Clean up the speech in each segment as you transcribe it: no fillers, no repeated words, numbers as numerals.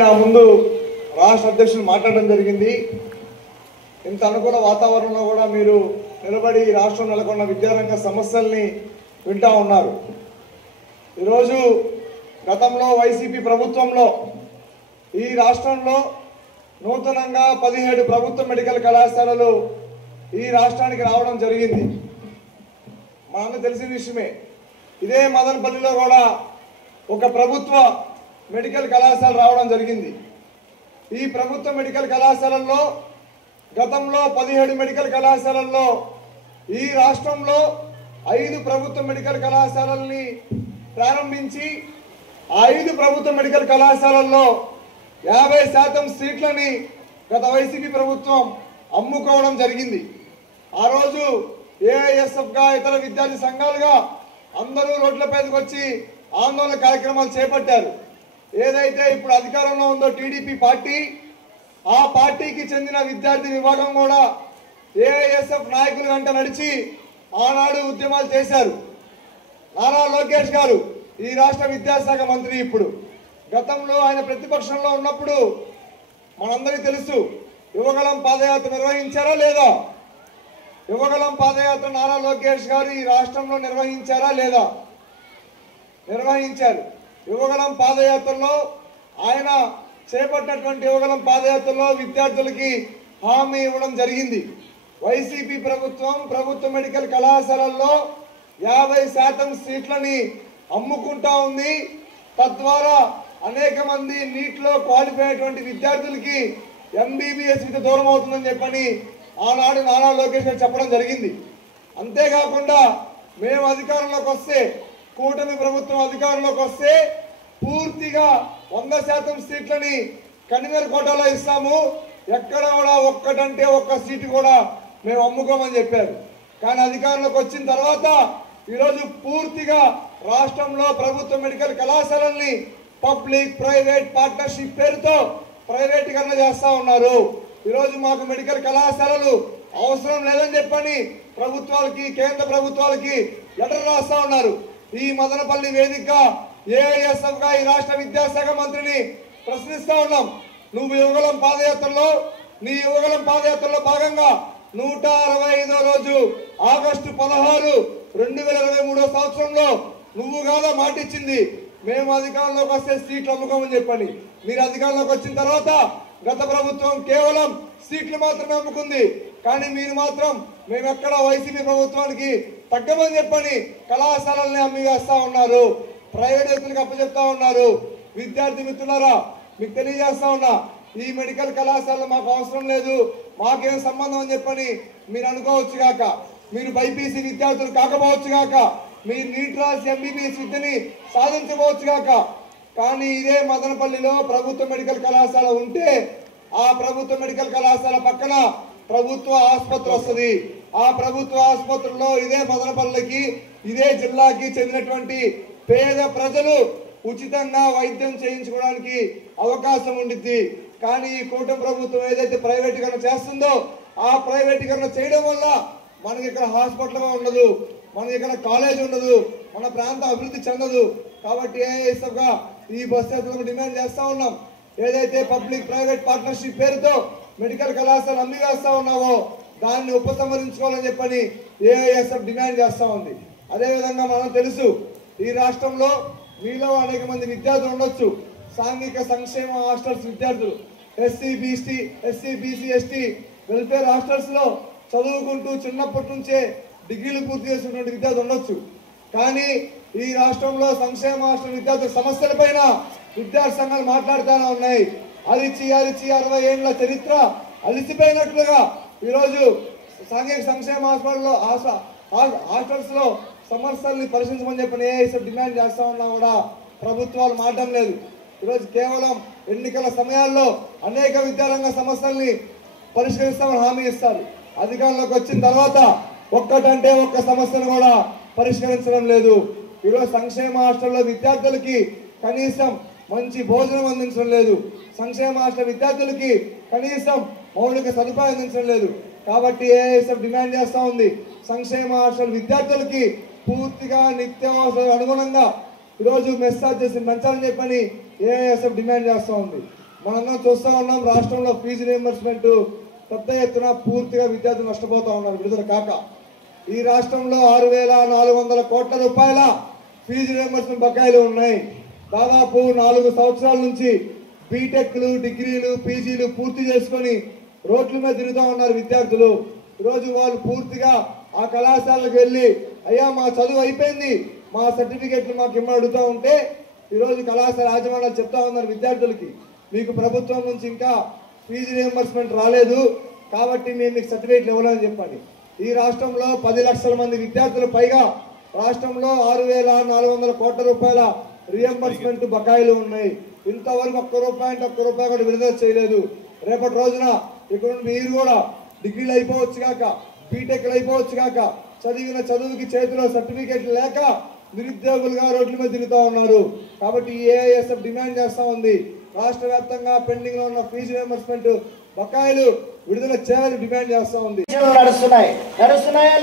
నా ముందు రాష్ట్ర అధ్యక్షులు మాట్లాడడం జరిగింది. ఇంత అనుకూల వాతావరణంలో కూడా మీరు నిలబడి రాష్ట్రం నెలకొన్న విద్యారంగ సమస్యల్ని వింటూ ఉన్నారు. ఈరోజు గతంలో వైసీపీ ప్రభుత్వంలో ఈ రాష్ట్రంలో నూతనంగా 17 ప్రభుత్వ మెడికల్ కళాశాలలు ఈ రాష్ట్రానికి రావడం జరిగింది. మనందరూ తెలిసిన విషయమే. ఇదే మదనపల్లిలో కూడా ఒక ప్రభుత్వ మెడికల్ కళాశాల రావడం జరిగింది. ఈ ప్రభుత్వ మెడికల్ కళాశాలల్లో గతంలో 17 మెడికల్ కళాశాలల్లో ఈ రాష్ట్రంలో 5 ప్రభుత్వ మెడికల్ కళాశాలల్ని ప్రారంభించి 5 ప్రభుత్వ మెడికల్ కళాశాలల్లో 50% సీట్లని గత వైసీపీ ప్రభుత్వం అమ్ముకోవడం జరిగింది. ఆ రోజు ఏఐఎస్ఎఫ్గా ఇతర విద్యార్థి సంఘాలుగా అందరూ రోడ్లపైకి వచ్చి ఆందోళన కార్యక్రమాలు చేపట్టారు. ఏదైతే ఇప్పుడు అధికారంలో ఉందో టీడీపీ పార్టీ, ఆ పార్టీకి చెందిన విద్యార్థి విభాగం కూడా ఏఐఎస్ఎఫ్ నాయకులు వెంట నడిచి ఆనాడు ఉద్యమాలు చేశారు. నారా లోకేష్ గారు ఈ రాష్ట్ర విద్యాశాఖ మంత్రి. ఇప్పుడు గతంలో ఆయన ప్రతిపక్షంలో ఉన్నప్పుడు మనందరికీ తెలుసు, యువగళం పాదయాత్ర నిర్వహించారా లేదా? యువగళం పాదయాత్ర నారా లోకేష్ గారు ఈ రాష్ట్రంలో నిర్వహించారా లేదా? నిర్వహించారు. యువగళం పాదయాత్రలో ఆయన చేపట్టినటువంటి యువగళం పాదయాత్రలో విద్యార్థులకి హామీ ఇవ్వడం జరిగింది. వైసీపీ ప్రభుత్వం ప్రభుత్వ మెడికల్ కళాశాలల్లో 50% సీట్లని అమ్ముకుంటా ఉంది. తద్వారా అనేక మంది నీట్లో క్వాలిఫై అయినటువంటి విద్యార్థులకి ఎంబీబీఎస్ విద్య దూరం అవుతుందని చెప్పని ఆనాడు నారా లోకేష్ గారు చెప్పడం జరిగింది. అంతేకాకుండా మేము అధికారంలోకి వస్తే, కూటమి ప్రభుత్వం అధికారంలోకి వస్తే పూర్తిగా 100% సీట్లని కన్వీనర్ కోటాలో ఇస్తాము, ఎక్కడ కూడా ఒక్కటంటే ఒక్క సీటు కూడా మేము అమ్ముకోమని చెప్పారు. కానీ అధికారంలోకి వచ్చిన తర్వాత ఈరోజు పూర్తిగా రాష్ట్రంలో ప్రభుత్వ మెడికల్ కళాశాలల్ని పబ్లిక్ ప్రైవేట్ పార్ట్నర్షిప్ పేరుతో ప్రైవేటీకరణ చేస్తా ఉన్నారు. ఈరోజు మాకు మెడికల్ కళాశాలలు అవసరం లేదని చెప్పని ప్రభుత్వాలకి, కేంద్ర ప్రభుత్వాలకి లెటర్ రాస్తా ఉన్నారు. ఈ మదనపల్లి వేదికగా ఏఐఎస్ఎఫ్గా ఈ రాష్ట్ర విద్యాశాఖ మంత్రిని ప్రశ్నిస్తా ఉన్నాం. నువ్వు యువగళం పాదయాత్రలో, నీ యువగళం పాదయాత్రలో భాగంగా 165వ రోజు ఆగస్టు 16, 2023 సంవత్సరంలో నువ్వు కాదా మాటిచ్చింది మేము అధికారంలోకి వస్తే సీట్లు అమ్ముకోమని చెప్పండి. మీరు అధికారంలోకి వచ్చిన తర్వాత గత ప్రభుత్వం కేవలం సీట్లు మాత్రమే అమ్ముకుంది. కానీ మీరు మాత్రం మేము ఎక్కడ వైసీపీ ప్రభుత్వానికి తగ్గమని చెప్పని కళాశాలల్ని అమ్మి వేస్తా ఉన్నారు, ప్రైవేట్ వ్యక్తులకు అప్పచెప్తా ఉన్నారు. విద్యార్థి మిత్రులారా, మీకు తెలియజేస్తా ఉన్నా, ఈ మెడికల్ కళాశాలలు మాకు అవసరం లేదు, మాకేం సంబంధం అని చెప్పని మీరు అనుకోవచ్చు గాక, మీరు బైపీసీ విద్యార్థులు కాకపోవచ్చు గాక, మీరు నీట్ రాసి ఎంబీబీఎస్ విద్యని సాధించవచ్చు గాక. కానీ ఇదే మదనపల్లిలో ప్రభుత్వ మెడికల్ కళాశాల ఉంటే ఆ ప్రభుత్వ మెడికల్ కళాశాల పక్కన ప్రభుత్వ ఆసుపత్రి వస్తుంది. ఆ ప్రభుత్వ ఆసుపత్రిలో ఇదే మదనపల్లికి, ఇదే జిల్లాకి చెందినటువంటి పేద ప్రజలు ఉచితంగా వైద్యం చేయించుకోవడానికి అవకాశం ఉండిద్ది. కానీ ఈ కూటమి ప్రభుత్వం ఏదైతే ప్రైవేటీకరణ చేస్తుందో ఆ ప్రైవేటీకరణ చేయడం వల్ల మనకి ఇక్కడ హాస్పిటల్ ఉండదు, మనకి ఇక్కడ కాలేజ్ ఉండదు, మన ప్రాంతం అభివృద్ధి చెందదు. కాబట్టి ఏఐఎస్ఎఫ్గా ఈ బస్ యాత్రలకు డిమాండ్ చేస్తా ఉన్నాం. ఏదైతే పబ్లిక్ ప్రైవేట్ పార్ట్నర్షిప్ పేరుతో మెడికల్ కళాశాల అమ్మి వేస్తా ఉన్నావో దాన్ని ఉపసంహరించుకోవాలని చెప్పని ఏఐఎస్ఎఫ్ డిమాండ్ చేస్తా ఉంది. అదేవిధంగా మనం తెలుసు, ఈ రాష్ట్రంలో మీలో అనేక మంది విద్యార్థులు ఉండొచ్చు, సాంఘిక సంక్షేమ హాస్టల్స్ విద్యార్థులు, SC BC ST welfare hostels లో చదువుకుంటూ చిన్నప్పటి నుంచే డిగ్రీలు పూర్తి చేసినటువంటి విద్యార్థులు ఉండొచ్చు. కానీ ఈ రాష్ట్రంలో సంక్షేమ హాస్టల్ విద్యార్థుల సమస్యల పైన విద్యార్థి సంఘాలు మాట్లాడుతూనే ఉన్నాయి. అరిచి 60 ఏళ్ల చరిత్ర అలిసిపోయినట్లుగా ఈరోజు సాంఘిక సంక్షేమ హాస్టల్స్ లో సమస్యల్ని పరిశీలించమని చెప్పిన ఏఐఎస్ఎఫ్ డిమాండ్ చేస్తా ఉన్నా కూడా ప్రభుత్వాలు మారడం లేదు. ఈరోజు కేవలం ఎన్నికల సమయాల్లో అనేక విద్యారంగ సమస్యల్ని పరిష్కరిస్తామని హామీ ఇస్తారు. అధికారంలోకి వచ్చిన తర్వాత ఒక్కటంటే ఒక్క సమస్యను కూడా పరిష్కరించడం లేదు. ఈరోజు సంక్షేమ హాస్టల్లో విద్యార్థులకి కనీసం మంచి భోజనం అందించడం లేదు, సంక్షేమ హాస్టల్ విద్యార్థులకి కనీసం మౌలిక సదుపాయం అందించడం లేదు. కాబట్టి ఏఐఎస్ఎఫ్ డిమాండ్ చేస్తా ఉంది, సంక్షేమ హాస్టల్ విద్యార్థులకి పూర్తిగా నిత్యావసర అనుగుణంగా ఈరోజు మెస్ ఛార్జెస్ పెంచాలని చెప్పని ఏఐఎస్ఎఫ్ డిమాండ్ చేస్తూ ఉంది. మనందరం చూస్తూ ఉన్నాం, రాష్ట్రంలో ఫీజు రియంబర్స్మెంట్ పెద్ద ఎత్తున పూర్తిగా విద్యార్థులు నష్టపోతూ ఉన్నారు విడుదల కాక. ఈ రాష్ట్రంలో 6,400 కోట్ల రూపాయల ఫీజు రియంబర్స్మెంట్ బకాయిలు ఉన్నాయి. దాదాపు 4 సంవత్సరాల నుంచి బీటెక్లు, డిగ్రీలు, పీజీలు పూర్తి చేసుకొని రోడ్ల మీద తిరుగుతూ ఉన్నారు విద్యార్థులు. ఈరోజు వాళ్ళు పూర్తిగా ఆ కళాశాలకు వెళ్ళి అయ్యా మా చదువు అయిపోయింది, మా సర్టిఫికెట్లు మాకు ఇమ్మని అడుగుతూ ఉంటే ఈరోజు కళాశాల యాజమాన్యాలు చెప్తా ఉన్నారు విద్యార్థులకి, మీకు ప్రభుత్వం నుంచి ఇంకా ఫీజు రియంబర్స్మెంట్ రాలేదు కాబట్టి మేము మీకు సర్టిఫికెట్లు ఇవ్వాలని చెప్పండి. ఈ రాష్ట్రంలో 10 లక్షల మంది విద్యార్థులు పైగా రాష్ట్రంలో 6,400 కోట్ల రూపాయల రియంబర్స్మెంట్ బకాయిలు ఉన్నాయి. ఇంతవరకు ఒక్క రూపాయి కూడా విడుదల చేయలేదు. రేపటి రోజున ఇక్కడ మీరు కూడా డిగ్రీలు అయిపోవచ్చు కాక, బీటెక్లు అయిపోవచ్చు కాక, చదివిన చదువుకి చేతిలో సర్టిఫికెట్లు లేక నిరుద్యోగులుగా రోడ్ల మీద తిరుగుతూ ఉన్నారు. కాబట్టి ఏఐఎస్ఎఫ్ డిమాండ్ చేస్తూ ఉంది, రాష్ట్ర వ్యాప్తంగా పెండింగ్ లో ఉన్న ఫీజు రియంబర్స్మెంట్ బకాయిలు విడుదల చేయాలని డిమాండ్ చేస్తూ ఉంది. నడుస్తున్నాయా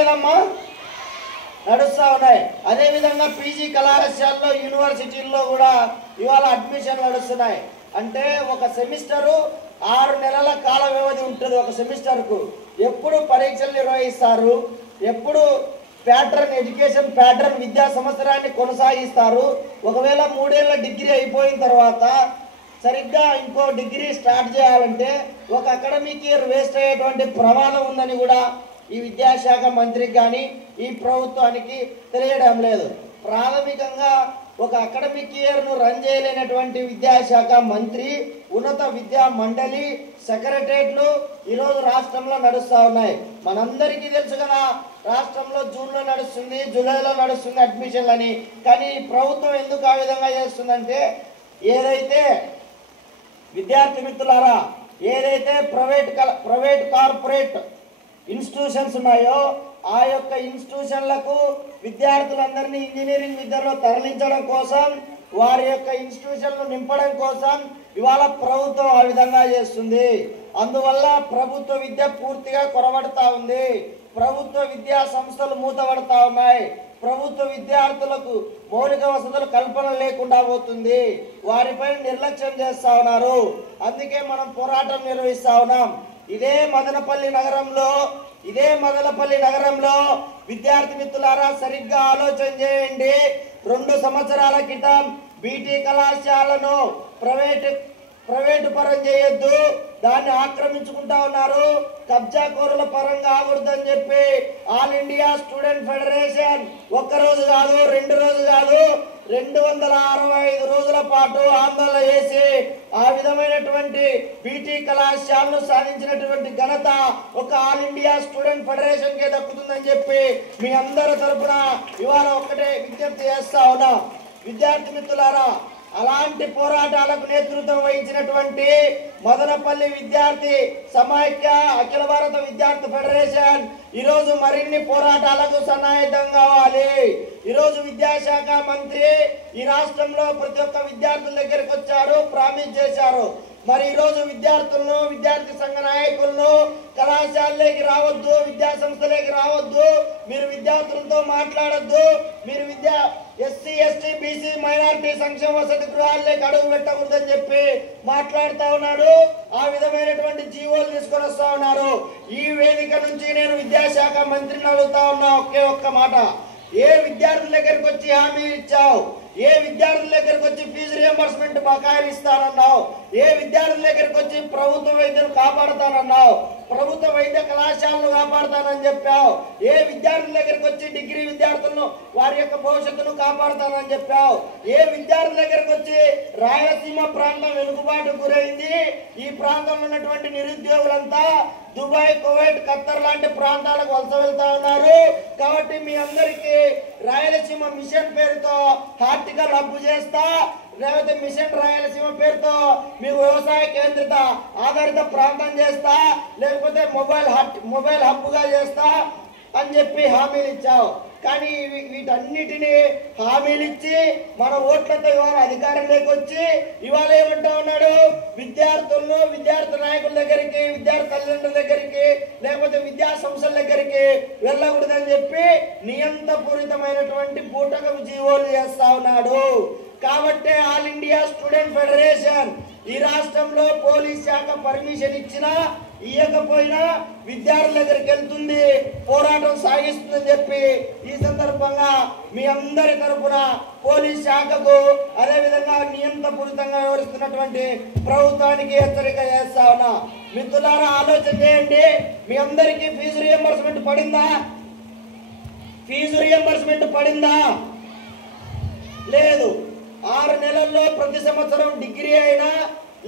లేదమ్మా? నడుస్తూ ఉన్నాయి. అదేవిధంగా పీజీ కళాశాలలో, యూనివర్సిటీల్లో కూడా ఇవాళ అడ్మిషన్లు నడుస్తున్నాయి. అంటే ఒక సెమిస్టరు 6 నెలల కాల వ్యవధి ఉంటుంది. ఒక సెమిస్టర్కు ఎప్పుడు పరీక్షలు నిర్వహిస్తారు, ఎప్పుడు ఎడ్యుకేషన్ ప్యాటర్న్ విద్యా సంవత్సరాన్ని కొనసాగిస్తారు. ఒకవేళ 3 ఏళ్ళ డిగ్రీ అయిపోయిన తర్వాత సరిగ్గా ఇంకో డిగ్రీ స్టార్ట్ చేయాలంటే ఒక అకాడమిక్ ఇయర్ వేస్ట్ అయ్యేటువంటి ప్రమాదం ఉందని కూడా ఈ విద్యాశాఖ మంత్రికి కానీ ఈ ప్రభుత్వానికి తెలియడం లేదు. ప్రాథమికంగా ఒక అకాడమిక్ ఇయర్ను రన్ చేయలేనటువంటి విద్యాశాఖ మంత్రి, ఉన్నత విద్యా మండలి, సెక్రటరియట్లు ఈరోజు రాష్ట్రంలో నడుస్తూ ఉన్నాయి. మనందరికీ తెలుసు కదా, రాష్ట్రంలో జూన్లో నడుస్తుంది, జూలైలో నడుస్తుంది అడ్మిషన్లని. కానీ ప్రభుత్వం ఎందుకు ఆ విధంగా చేస్తుందంటే, ఏదైతే విద్యార్థి మిత్రులారా, ఏదైతే ప్రైవేట్ కార్పొరేట్ ఇన్స్టిట్యూషన్స్ ఉన్నాయో ఆ యొక్క ఇన్స్టిట్యూషన్లకు విద్యార్థులందరినీ ఇంజనీరింగ్ విద్యలో తరలించడం కోసం, వారి యొక్క ఇన్స్టిట్యూషన్లు నింపడం కోసం ఇవాళ ప్రభుత్వం ఆ విధంగా చేస్తుంది. అందువల్ల ప్రభుత్వ విద్య పూర్తిగా కొరబడతా ఉంది. ప్రభుత్వ విద్యా సంస్థలు మూతబడతా ఉన్నాయి. ప్రభుత్వ విద్యార్థులకు మౌలిక వసతుల కల్పన లేకుండా పోతుంది. వారిపై నిర్లక్ష్యం చేస్తా ఉన్నారు. అందుకే మనం పోరాటం నిర్వహిస్తా ఉన్నాం. ఇదే మదనపల్లి నగరంలో విద్యార్థి మిత్రులారా సరిగ్గా ఆలోచన చేయండి. 2 సంవత్సరాల క్రితం బీటీ కళాశాలను ప్రైవేటు పరం చేయొద్దు, దాన్ని ఆక్రమించుకుంటా ఉన్నారు, కబ్జా కోరుల పరంగా ఆగొద్దని చెప్పి ఆల్ ఇండియా స్టూడెంట్ ఫెడరేషన్ 1 రోజు కాదు, 2 రోజులు కాదు, 265 రోజుల పాటు ఆందోళన చేసి ఆ విధమైనటువంటి బీటీ కళాశాలను సాధించినటువంటి ఘనత ఒక ఆల్ ఇండియా స్టూడెంట్ ఫెడరేషన్ కే దక్కుతుందని చెప్పి మీ అందరి తరఫున ఇవాళ ఒక్కటే విజ్ఞప్తి చేస్తా ఉన్నా. విద్యార్థి మిత్రులారా, అలాంటి పోరాటాలకు నేతృత్వం వహించినటువంటి మదనపల్లి విద్యార్థి సమాఖ్య, అఖిల భారత విద్యార్థి ఫెడరేషన్ ఈరోజు మరిన్ని పోరాటాలకు సన్నాహితం కావాలి. ఈరోజు విద్యాశాఖ మంత్రి ఈ రాష్ట్రంలో ప్రతి ఒక్క విద్యార్థుల దగ్గరికి వచ్చారు, ప్రామిస్ చేశారు. మరి ఈరోజు విద్యార్థులను, విద్యార్థి సంఘ నాయకులను కళాశాలలోకి రావద్దు, విద్యా సంస్థలోకి రావద్దు, మీరు విద్యార్థులతో మాట్లాడద్దు, మీరు ఎస్సీ, ఎస్టీ, బీసీ, మైనారిటీ సంక్షేమ వసతి గృహాల్లోకి అడుగు పెట్టకూడదని చెప్పి మాట్లాడుతూ ఉన్నాడు. ఆ విధమైనటువంటి జీవోలు తీసుకొని వస్తా ఉన్నారు. ఈ వేదిక నుంచి నేను విద్యాశాఖ మంత్రిని అడుగుతా ఉన్నా ఒకే ఒక్క మాట, ఏ విద్యార్థుల దగ్గరికి వచ్చి హామీ ఇచ్చావు? ఏ విద్యార్థుల దగ్గరికి వచ్చి ఫీజు రియంబర్స్మెంట్ బకాయిలు ఇస్తానన్నావు? ఏ విద్యార్థుల దగ్గరికి వచ్చి ప్రభుత్వ వైద్యులు కాపాడుతానన్నావు? ప్రభుత్వ వైద్య కళాశాలను కాపాడుతానని చెప్పావు. ఏ విద్యార్థుల దగ్గరికి వచ్చి డిగ్రీ విద్యార్థులను వారి యొక్క భవిష్యత్తును కాపాడుతానని చెప్పావు. ఏ విద్యార్థుల దగ్గరికి వచ్చి రాయలసీమ ప్రాంతం వెనుకబాటు గురైంది, ఈ ప్రాంతంలో ఉన్నటువంటి నిరుద్యోగులంతా దుబాయ్, కువైట్, ఖత్తర్ లాంటి ప్రాంతాలకు వలస వెళ్తా ఉన్నారు. కాబట్టి మీ అందరికీ రాయలసీమ మిషన్ పేరుతో హార్టికల్ హబ్ చేస్తా, లేకపోతే మిషన్ రాయలసీమ పేరుతో మీ వ్యవసాయ కేంద్రిత ఆధారిత ప్రాంతం చేస్తా, లేకపోతే మొబైల్ హబ్గా చేస్తా అని చెప్పి హామీలు ఇచ్చావు. కానీ వీటన్నిటినీ హామీలు ఇచ్చి మన ఓట్లతో ఇవాళ అధికారంలోకి వచ్చి ఇవాళ ఏమంటా ఉన్నాడు, విద్యార్థులను, విద్యార్థి నాయకుల దగ్గరికి, విద్యార్థి తల్లిదండ్రుల దగ్గరికి, లేకపోతే విద్యా సంస్థల దగ్గరికి వెళ్ళకూడదని చెప్పి నియంత్రపూరితమైనటువంటి బూటకపు జీవోలు చేస్తా ఉన్నాడు. కాబట్టి ఆల్ ఇండియా స్టూడెంట్ ఫెడరేషన్ ఈ రాష్ట్రంలో పోలీస్ శాఖ పర్మిషన్ ఇచ్చినా ఇవ్వకపోయినా విద్యార్థుల దగ్గరికి వెళ్తుంది, పోరాటం సాగిస్తుందని చెప్పి ఈ సందర్భంగా మీ అందరి తరపున పోలీస్ శాఖకు అదేవిధంగా నియంత్రణపూరితంగా వ్యవహరిస్తున్నటువంటి ప్రభుత్వానికి హెచ్చరిక చేస్తా ఉన్నా. మిత్రులారా, ఆలోచన చేయండి. మీ అందరికీ ఫీజు రియంబర్స్మెంట్ పడిందా? ఫీజు రియంబర్స్మెంట్ పడిందా? లేదు. 6 నెలల్లో ప్రతి సంవత్సరం డిగ్రీ అయినా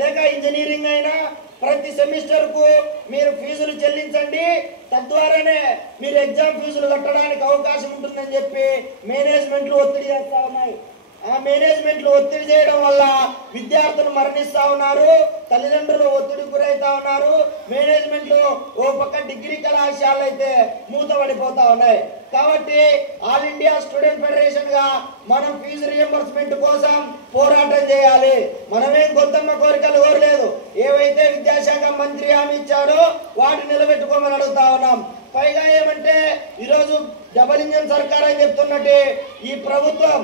లేక ఇంజనీరింగ్ అయినా ప్రతి సెమిస్టర్ కు మీరు ఫీజులు చెల్లించండి, తద్వారానే మీరు ఎగ్జామ్ ఫీజులు కట్టడానికి అవకాశం ఉంటుందని చెప్పి మేనేజ్మెంట్లు ఒత్తిడి చేస్తా ఉన్నాయి. ఆ మేనేజ్మెంట్లు ఒత్తిడి చేయడం వల్ల విద్యార్థులు మరణిస్తా ఉన్నారు, తల్లిదండ్రులు ఒత్తిడికి గురైతా ఉన్నారు, మేనేజ్మెంట్లు ఓ పక్క డిగ్రీ కళాశాలలు అయితే మూతపడిపోతా ఉన్నాయి. కాబట్టి ఆల్ ఇండియా స్టూడెంట్ ఫెడరేషన్ గా మనం ఫీజు రియంబర్స్మెంట్ కోసం పోరాటం చేయాలి. మనమేం కొత్తమ్మ కోరికలు కోరలేదు. ఏవైతే విద్యాశాఖ మంత్రి హామీ ఇచ్చారో వాటిని నిలబెట్టుకోమని అడుగుతా ఉన్నాం. పైగా ఏమంటే ఈరోజు డబుల్ ఇంజన్ సర్కార్ అని చెప్తున్నట్టు ఈ ప్రభుత్వం,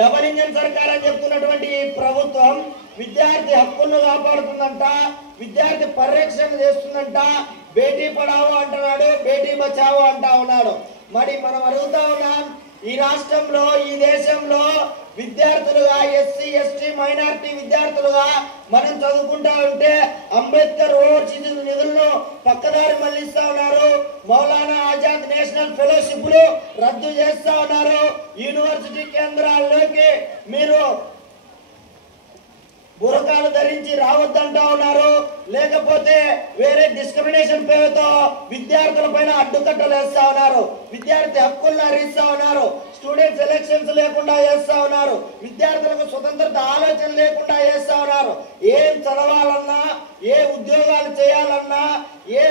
డబుల్ ఇంజన్ సర్కార్ అని చెప్తున్నటువంటి ఈ ప్రభుత్వం విద్యార్థి హక్కులను కాపాడుతుందంట, విద్యార్థి పరిరక్షణ చేస్తుందంట, బేటీ పడావో అంటున్నాడు, బేటీ బచావో అంటా ఉన్నాడు. మరి మనం అడుగుతా ఉన్నాం, ఈ రాష్ట్రంలో ఈ దేశంలో విద్యార్థులుగా ఎస్సీ ఎస్టీ మైనారిటీ విద్యార్థులుగా మనం చదువుకుంటా ఉంటే అంబేద్కర్ ఓవర్సీస్ నిధులను పక్కదారి మళ్లిస్తా ఉన్నారు, మౌలానా ఆజాద్ నేషనల్ ఫెలోషిప్లు రద్దు చేస్తా ఉన్నారు, యూనివర్సిటీ కేంద్రాల్లోకి మీరు బురకాలు ధరించి రావద్దంటా ఉన్నారు, లేకపోతే వేరే డిస్క్రిమినేషన్ పేరుతో విద్యార్థుల పైన అడ్డుకట్టలు వేస్తా ఉన్నారు, విద్యార్థి హక్కులను హరిస్తా ఉన్నారు, స్టూడెంట్స్ ఎలక్షన్స్ లేకుండా చేస్తా ఉన్నారు, విద్యార్థులకు స్వతంత్రత ఆలోచన లేకుండా చేస్తా ఉన్నారు. ఏం చదవాలన్నా, ఏ ఉద్యోగాలు చేయాలన్నా, ఏ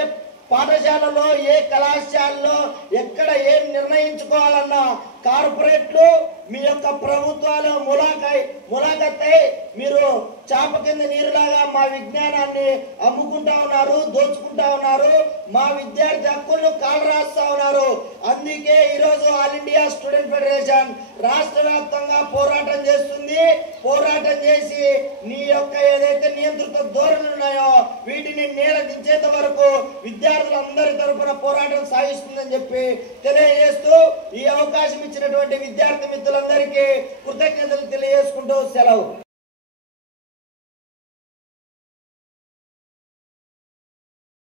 పాఠశాలలో ఏ కళాశాలలో ఎక్కడ ఏం నిర్ణయించుకోవాలన్నా కార్పొరేట్లు మీ యొక్క ప్రభుత్వాలు ములాఖతై మీరు చాప కింద నీరులాగా మా విజ్ఞానాన్ని అమ్ముకుంటా ఉన్నారు, దోచుకుంటా ఉన్నారు, మా విద్యార్థి హక్కులను కాలు రాస్తా ఉన్నారు. అందుకే ఈరోజు ఆల్ ఇండియా స్టూడెంట్ ఫెడరేషన్ రాష్ట్ర వ్యాప్తంగా పోరాటం చేస్తుంది. పోరాటం చేసి నీ యొక్క ఏదైతే నియంత్రిత ధోరణులు ఉన్నాయో వీటిని నేల దించేంత వరకు విద్యార్థులందరి తరఫున పోరాటం సాగిస్తుందని చెప్పి తెలియజేస్తూ ఈ అవకాశం ఇచ్చినటువంటి విద్యార్థి మిత్రులందరికీ కృతజ్ఞతలు తెలియజేసుకుంటూ సెలవు.